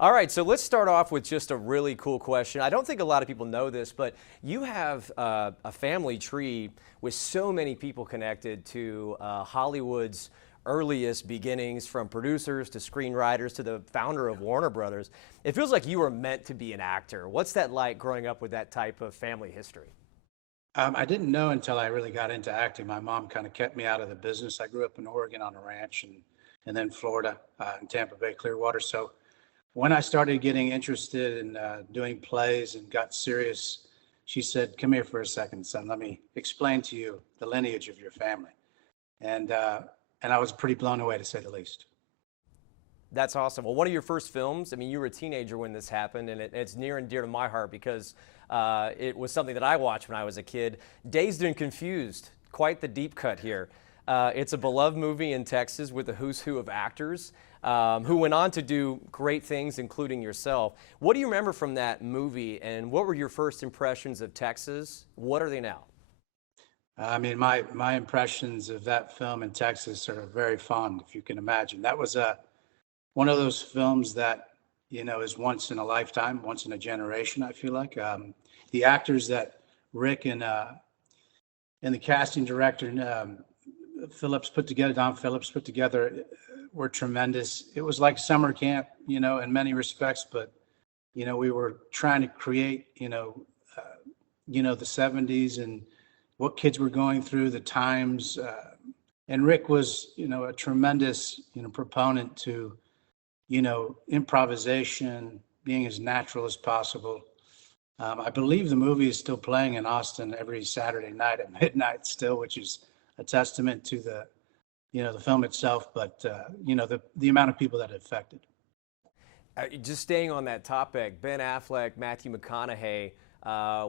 All right, so let's start off with just a really cool question. I don't think a lot of people know this, but you have a family tree with so many people connected to Hollywood's earliest beginnings, from producers to screenwriters to the founder of Warner Brothers. It feels like you were meant to be an actor. What's that like growing up with that type of family history? I didn't know until I really got into acting. My mom kind of kept me out of the business. I grew up in Oregon on a ranch and then Florida, in Tampa Bay, Clearwater. So when I started getting interested in doing plays and got serious, she said, "Come here for a second, son. Let me explain to you the lineage of your family." And uh, and I was pretty blown away, to say the least. That's awesome. Well, one of your first films, I mean, you were a teenager when this happened, and it's near and dear to my heart because it was something that I watched when I was a kid. Dazed and Confused, quite the deep cut here. It's a beloved movie in Texas with a who's who of actors who went on to do great things, including yourself. What do you remember from that movie, and what were your first impressions of Texas? What are they now? I mean, my impressions of that film in Texas are very fond, if you can imagine. That was one of those films that is once in a lifetime, once in a generation. I feel like the actors that Rick and the casting director Don Phillips put together, were tremendous. It was like summer camp, in many respects, but we were trying to create, the '70s and what kids were going through, the times. And Rick was, a tremendous, proponent to, improvisation, being as natural as possible. I believe the movie is still playing in Austin every Saturday night at midnight still, which is a testament to the film itself, but the amount of people that it affected. Just staying on that topic, Ben Affleck, Matthew McConaughey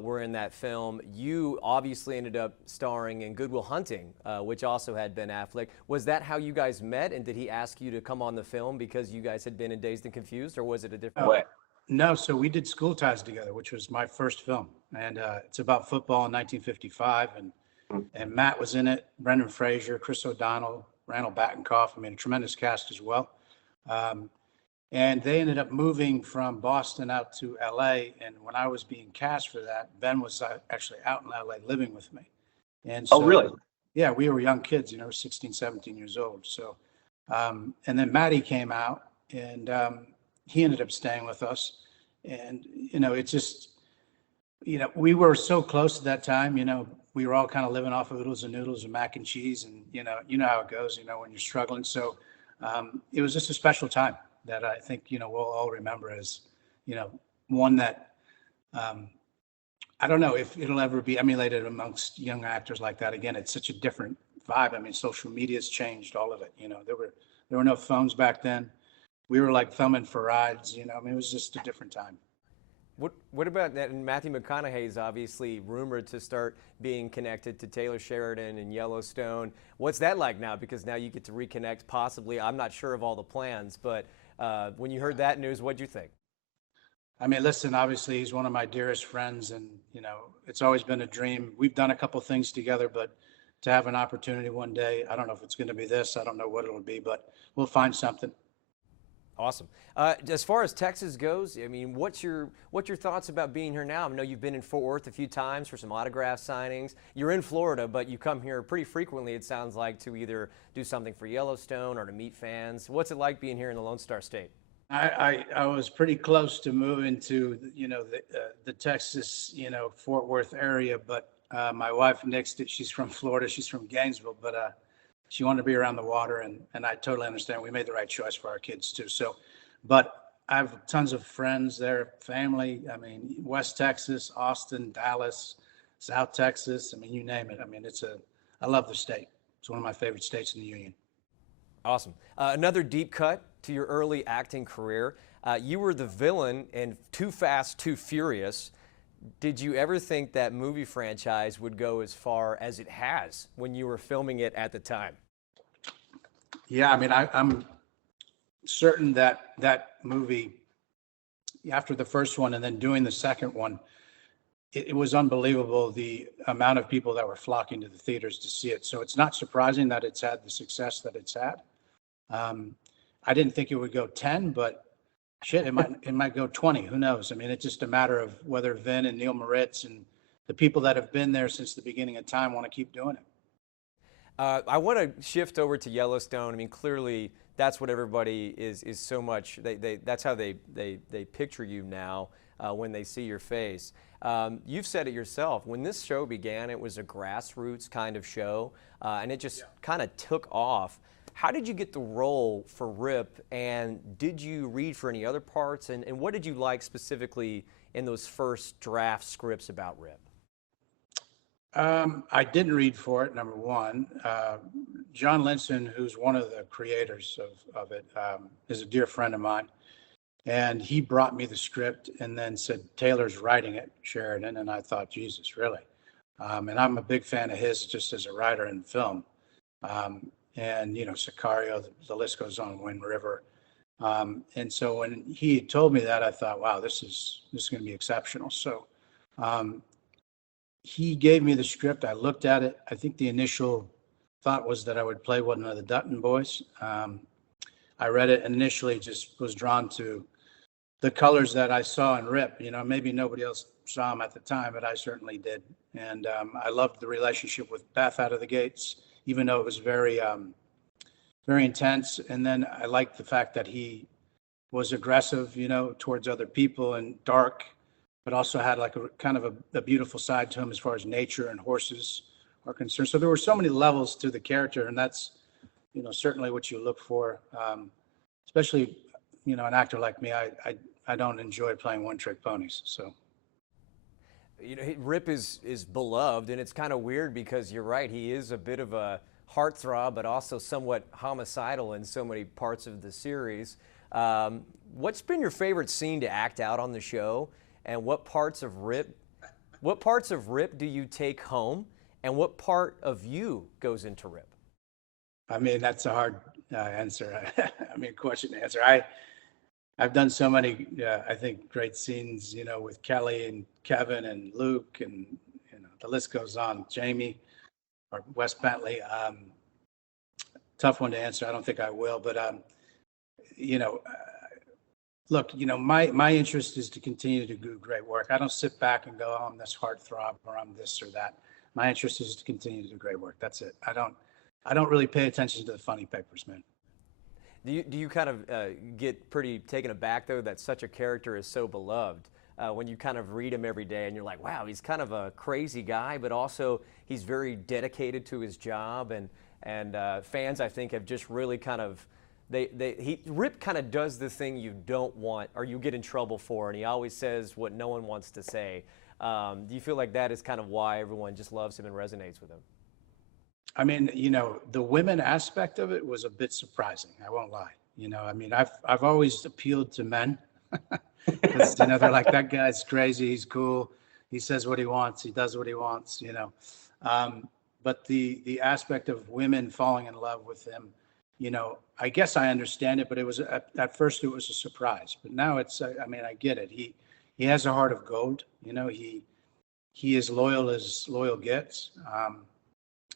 were in that film. You obviously ended up starring in Good Will Hunting, which also had Ben Affleck. Was that how you guys met, and did he ask you to come on the film because you guys had been in Dazed and Confused, or was it a different way? No, so we did School Ties together, which was my first film, and it's about football in 1955, and Matt was in it, Brendan Fraser, Chris O'Donnell, Randall Battenkoff. I mean, a tremendous cast as well. Um, and they ended up moving from Boston out to LA. And when I was being cast for that, Ben was actually out in LA living with me. And Oh, so, really? yeah, we were young kids, 16, 17 years old. So, and then Maddie came out, and he ended up staying with us. And, it just, we were so close at that time. We were all kind of living off of oodles and noodles and mac and cheese, and how it goes, when you're struggling. So it was just a special time that I think we'll all remember as one that I don't know if it'll ever be emulated amongst young actors like that again. It's such a different vibe. I mean, social media's changed all of it. There were no phones back then. We were like thumbing for rides. I mean, it was just a different time. What about that? And Matthew McConaughey is obviously rumored to start being connected to Taylor Sheridan and Yellowstone. What's that like now? Because now you get to reconnect possibly. I'm not sure of all the plans, but when you heard that news, what'd you think? I mean, listen, obviously he's one of my dearest friends, and it's always been a dream. We've done a couple things together, but to have an opportunity one day, I don't know if it's going to be this. I don't know what it'll be, but we'll find something. Awesome. As far as Texas goes, I mean, what's your thoughts about being here now? I know you've been in Fort Worth a few times for some autograph signings. You're in Florida, but you come here pretty frequently, it sounds like, to either do something for Yellowstone or to meet fans. What's it like being here in the Lone Star State? I was pretty close to moving to the Texas Fort Worth area, but my wife nixed it. She's from Florida. She's from Gainesville, but she wanted to be around the water, and I totally understand. We made the right choice for our kids too. So, but I have tons of friends there, family. I mean, West Texas, Austin, Dallas, South Texas. I mean, you name it. I mean, I love the state. It's one of my favorite states in the union. Awesome. Another deep cut to your early acting career. You were the villain in Too Fast, Too Furious. Did you ever think that movie franchise would go as far as it has when you were filming it at the time? Yeah, I mean, I'm certain that that movie, after the first one and then doing the second one, it was unbelievable, the amount of people that were flocking to the theaters to see it. So it's not surprising that it's had the success that it's had. I didn't think it would go 10, but Shit, it might go 20. Who knows? I mean, it's just a matter of whether Vin and Neil Moritz and the people that have been there since the beginning of time want to keep doing it. I want to shift over to Yellowstone. I mean, clearly that's what everybody is so much. That's how they picture you now when they see your face. You've said it yourself. When this show began, it was a grassroots kind of show, and it just kind of took off. How did you get the role for Rip, and did you read for any other parts? And what did you like specifically in those first draft scripts about Rip? I didn't read for it, number one. John Linson, who's one of the creators of it, is a dear friend of mine. And he brought me the script and then said, Taylor's writing it, Sheridan. And I thought, Jesus, really? And I'm a big fan of his just as a writer in film. And, Sicario, the list goes on, Wind River. And so when he told me that, I thought, wow, this is going to be exceptional. So he gave me the script. I looked at it. I think the initial thought was that I would play one of the Dutton boys. I read it and initially just was drawn to the colors that I saw in Rip. Maybe nobody else saw them at the time, but I certainly did. And I loved the relationship with Beth out of the gates, even though it was very, very intense. And then I liked the fact that he was aggressive, towards other people and dark, but also had like a kind of a beautiful side to him as far as nature and horses are concerned. So there were so many levels to the character, and that's, certainly what you look for, especially, an actor like me. I don't enjoy playing one-trick ponies. So, Rip is beloved, and it's kind of weird because you're right. He is a bit of a heartthrob, but also somewhat homicidal in so many parts of the series. What's been your favorite scene to act out on the show? And what parts of Rip do you take home, and what part of you goes into Rip? I mean, that's a hard answer. Question to answer. I've done so many, I think, great scenes, with Kelly and Kevin and Luke, and the list goes on. Jamie or Wes Bentley. Tough one to answer. I don't think I will, but look, my interest is to continue to do great work. I don't sit back and go, oh, I'm this heartthrob or I'm this or that. My interest is to continue to do great work. That's it. I don't really pay attention to the funny papers, man. Do you kind of get pretty taken aback, though, that such a character is so beloved? When you kind of read him every day and you're like, wow, he's kind of a crazy guy, but also he's very dedicated to his job. And fans, I think, have just really kind of, Rip kind of does the thing you don't want or you get in trouble for, and he always says what no one wants to say. Do you feel like that is kind of why everyone just loves him and resonates with him? I mean, the women aspect of it was a bit surprising. I won't lie. I've always appealed to men. Because, they're like, that guy's crazy. He's cool. He says what he wants. He does what he wants, But the aspect of women falling in love with him, I guess I understand it, but it was at first it was a surprise. But now it's, I get it. He has a heart of gold. He is loyal as loyal gets.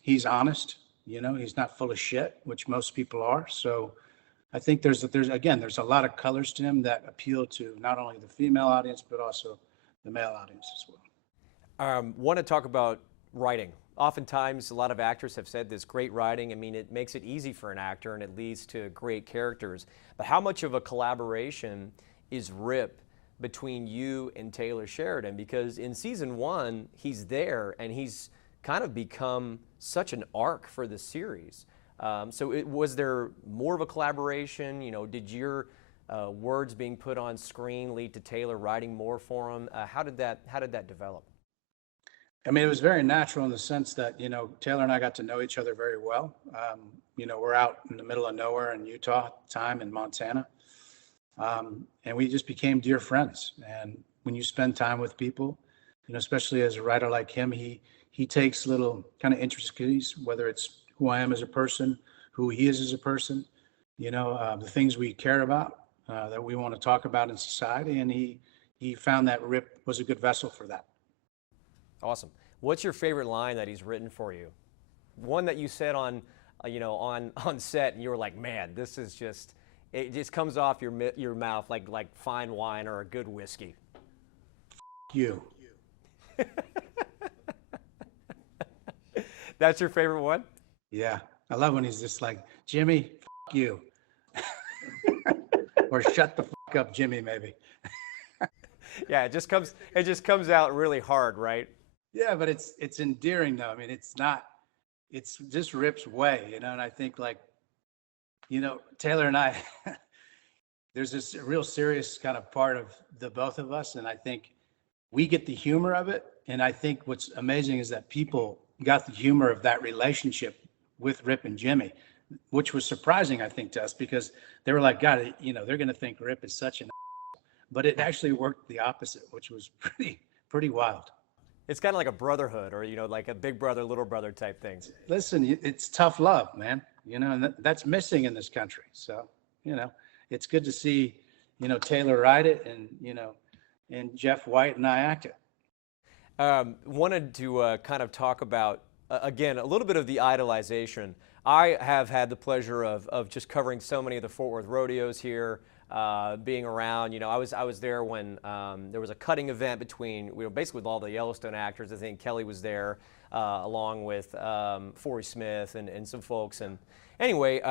He's honest. He's not full of shit, which most people are. So I think there's a lot of colors to him that appeal to not only the female audience, but also the male audience as well. Want to talk about writing. Oftentimes, a lot of actors have said this, great writing, it makes it easy for an actor and it leads to great characters. But how much of a collaboration is Rip between you and Taylor Sheridan? Because in season 1, he's there and he's kind of become such an arc for the series. Was there more of a collaboration? Did your words being put on screen lead to Taylor writing more for him? How did that develop? It was very natural in the sense that, Taylor and I got to know each other very well. We're out in the middle of nowhere in Utah, time in Montana. And we just became dear friends. And when you spend time with people, especially as a writer like him, he takes little kind of intricacies, whether it's who I am as a person, who he is as a person, the things we care about, that we want to talk about in society. And he found that Rip was a good vessel for that. Awesome. What's your favorite line that he's written for you? One that you said on set and you were like, man, this is just It just comes off your mouth like fine wine or a good whiskey. You. That's your favorite one? Yeah. I love when he's just like, Jimmy, you. Or shut the up, Jimmy, maybe. Yeah, it just comes out really hard, right? Yeah, but it's endearing though. I mean, it's not, it's just Rip's way, and I think like, Taylor and I, there's this real serious kind of part of the both of us. And I think we get the humor of it. And I think what's amazing is that people got the humor of that relationship with Rip and Jimmy, which was surprising, I think, to us because they were like, God, they're going to think Rip is such an, but it actually worked the opposite, which was pretty wild. It's kind of like a brotherhood or, like a big brother, little brother type thing. Listen, it's tough love, man, and that's missing in this country. So, it's good to see, Taylor write it and Jeff White and I act it. Wanted to kind of talk about, again, a little bit of the idolization. I have had the pleasure of just covering so many of the Fort Worth rodeos here, being around. I was there when there was a cutting event between, basically with all the Yellowstone actors. I think Kelly was there along with Forey Smith and some folks. And anyway,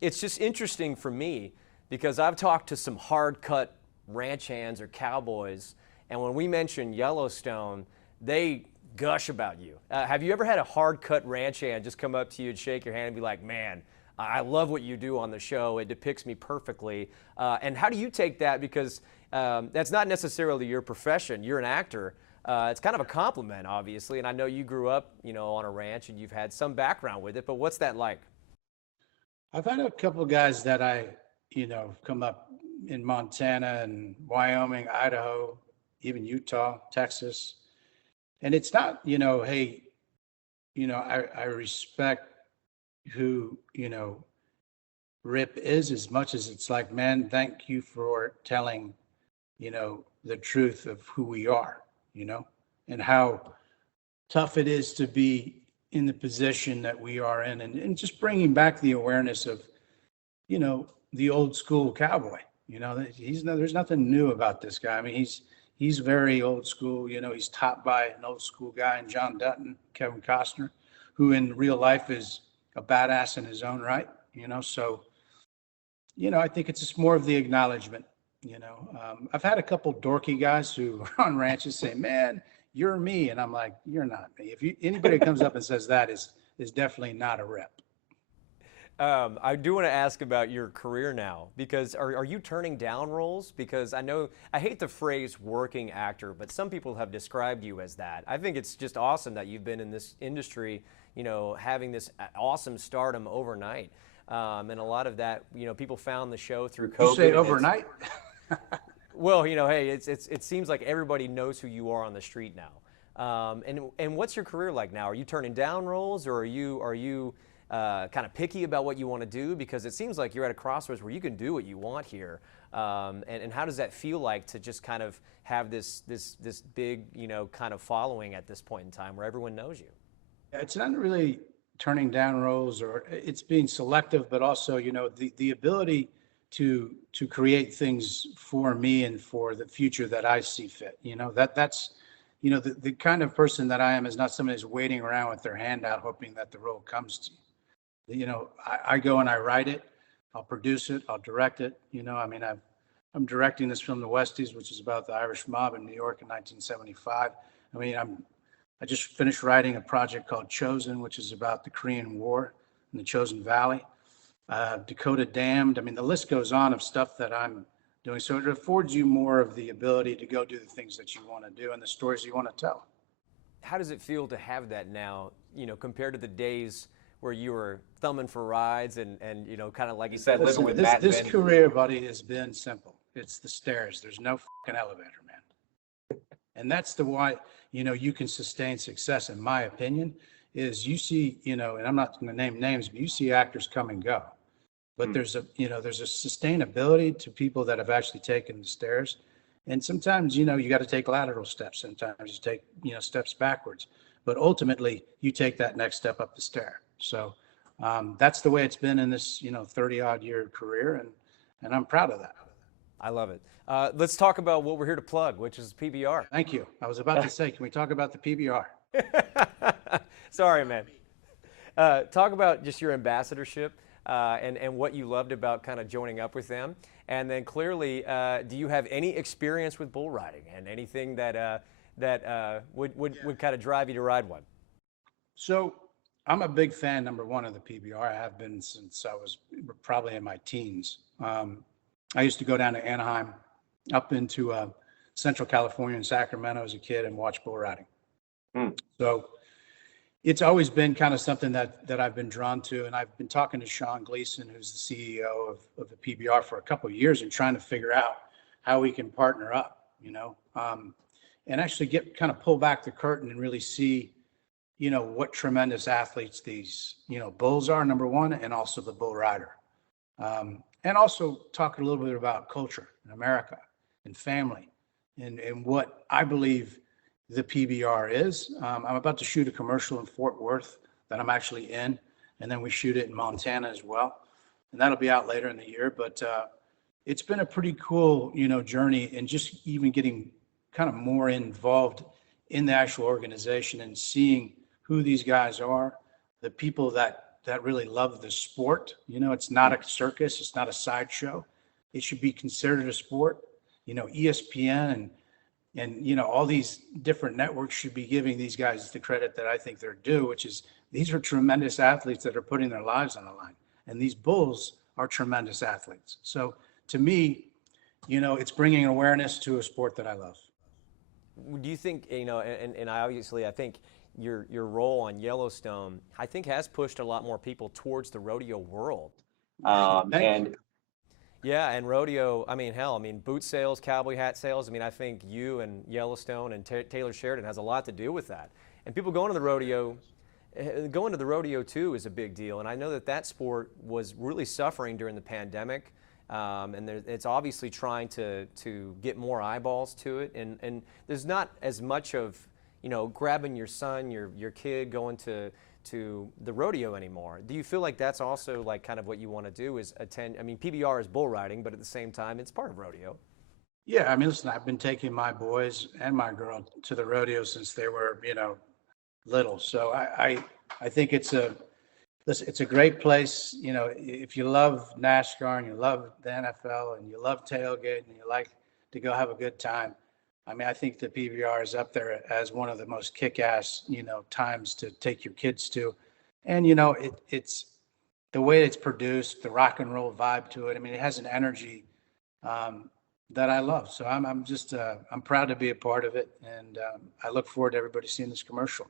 it's just interesting for me because I've talked to some hard-cut ranch hands or cowboys, and when we mention Yellowstone, they gush about you. Have you ever had a hard-cut ranch hand just come up to you and shake your hand and be like, man, I love what you do on the show. It depicts me perfectly. And how do you take that? Because that's not necessarily your profession. You're an actor. It's kind of a compliment, obviously. And I know you grew up, on a ranch and you've had some background with it. But what's that like? I've had a couple of guys that I, come up in Montana and Wyoming, Idaho, even Utah, Texas. And it's not, hey, I respect who, Rip is as much as it's like, man, thank you for telling, the truth of who we are, and how tough it is to be in the position that we are in and just bringing back the awareness of, the old school cowboy, there's nothing new about this guy. I mean, he's very old school, he's topped by an old school guy in John Dutton, Kevin Costner, who in real life is a badass in his own right, so, I think it's just more of the acknowledgement, I've had a couple dorky guys who are on ranches say, man, you're me. And I'm like, you're not me. If anybody comes up and says that is definitely not a Rip. I do want to ask about your career now, because are you turning down roles? Because I hate the phrase working actor, but some people have described you as that. I think it's just awesome that you've been in this industry, having this awesome stardom overnight. And a lot of that, people found the show through COVID. You say overnight? Well, hey, it seems like everybody knows who you are on the street now. And what's your career like now? Are you turning down roles, or are you kind of picky about what you want to do? Because it seems like you're at a crossroads where you can do what you want here. And how does that feel like to just kind of have this big, kind of following at this point in time where everyone knows you? It's not really turning down roles, or it's being selective, but also, the ability to create things for me and for the future that I see fit. That's the kind of person that I am is not somebody who's waiting around with their hand out hoping that the role comes to you. I go and I write it, I'll produce it, I'll direct it. I'm directing this film, The Westies, which is about the Irish mob in New York in 1975. I just finished writing a project called Chosen, which is about the Korean War in the Chosen Valley. Dakota Damned. The list goes on of stuff that I'm doing. So it affords you more of the ability to go do the things that you want to do and the stories you want to tell. How does it feel to have that now, compared to the days where you were thumbing for rides and kind of like you said, living with Matt? This career, buddy, has been simple. It's the stairs. There's no fucking elevator, man. And that's the why, you can sustain success, in my opinion, is you see, and I'm not going to name names, but you see actors come and go. But there's a sustainability to people that have actually taken the stairs. And sometimes, you got to take lateral steps. Sometimes you take, steps backwards. But ultimately, you take that next step up the stair. So that's the way it's been in this, 30-odd year career. and I'm proud of that. I love it. Let's talk about what we're here to plug, which is PBR. Thank you. I was about to say, can we talk about the PBR? Sorry, man. Talk about just your ambassadorship and what you loved about kind of joining up with them. And then clearly, do you have any experience with bull riding and anything that would kind of drive you to ride one? So I'm a big fan, number one, of the PBR. I have been since I was probably in my teens. I used to go down to Anaheim, up into Central California and Sacramento as a kid and watch bull riding. So it's always been kind of something that I've been drawn to. And I've been talking to Sean Gleason, who's the CEO of the PBR, for a couple of years and trying to figure out how we can partner up, and actually get kind of pull back the curtain and really see, what tremendous athletes these, bulls are, number one, and also the bull rider. And also talk a little bit about culture in America and family and what I believe the PBR is. I'm about to shoot a commercial in Fort Worth that I'm actually in, and then we shoot it in Montana as well. And that'll be out later in the year. But it's been a pretty cool, journey, and just even getting kind of more involved in the actual organization and seeing who these guys are, the people that really love the sport. It's not a circus, it's not a sideshow. It should be considered a sport. ESPN and all these different networks should be giving these guys the credit that I think they're due, which is these are tremendous athletes that are putting their lives on the line. And these bulls are tremendous athletes. So to me, it's bringing awareness to a sport that I love. Do you think, and I think your role on Yellowstone, I think, has pushed a lot more people towards the rodeo world. And Yeah, and rodeo, boot sales, cowboy hat sales. I think you and Yellowstone and Taylor Sheridan has a lot to do with that. And people going to the rodeo too is a big deal. And I know that sport was really suffering during the pandemic. And it's obviously trying to get more eyeballs to it. And there's not as much of, grabbing your son, your kid, going to the rodeo anymore. Do you feel like that's also like kind of what you want to do, is attend? PBR is bull riding, but at the same time, it's part of rodeo. Yeah, listen, I've been taking my boys and my girl to the rodeo since they were, little. So I think it's a great place. If you love NASCAR and you love the NFL and you love tailgating and you like to go have a good time, I think the PBR is up there as one of the most kick-ass, times to take your kids to. And, it's the way it's produced, the rock and roll vibe to it. It has an energy that I love. So I'm proud to be a part of it. And I look forward to everybody seeing this commercial.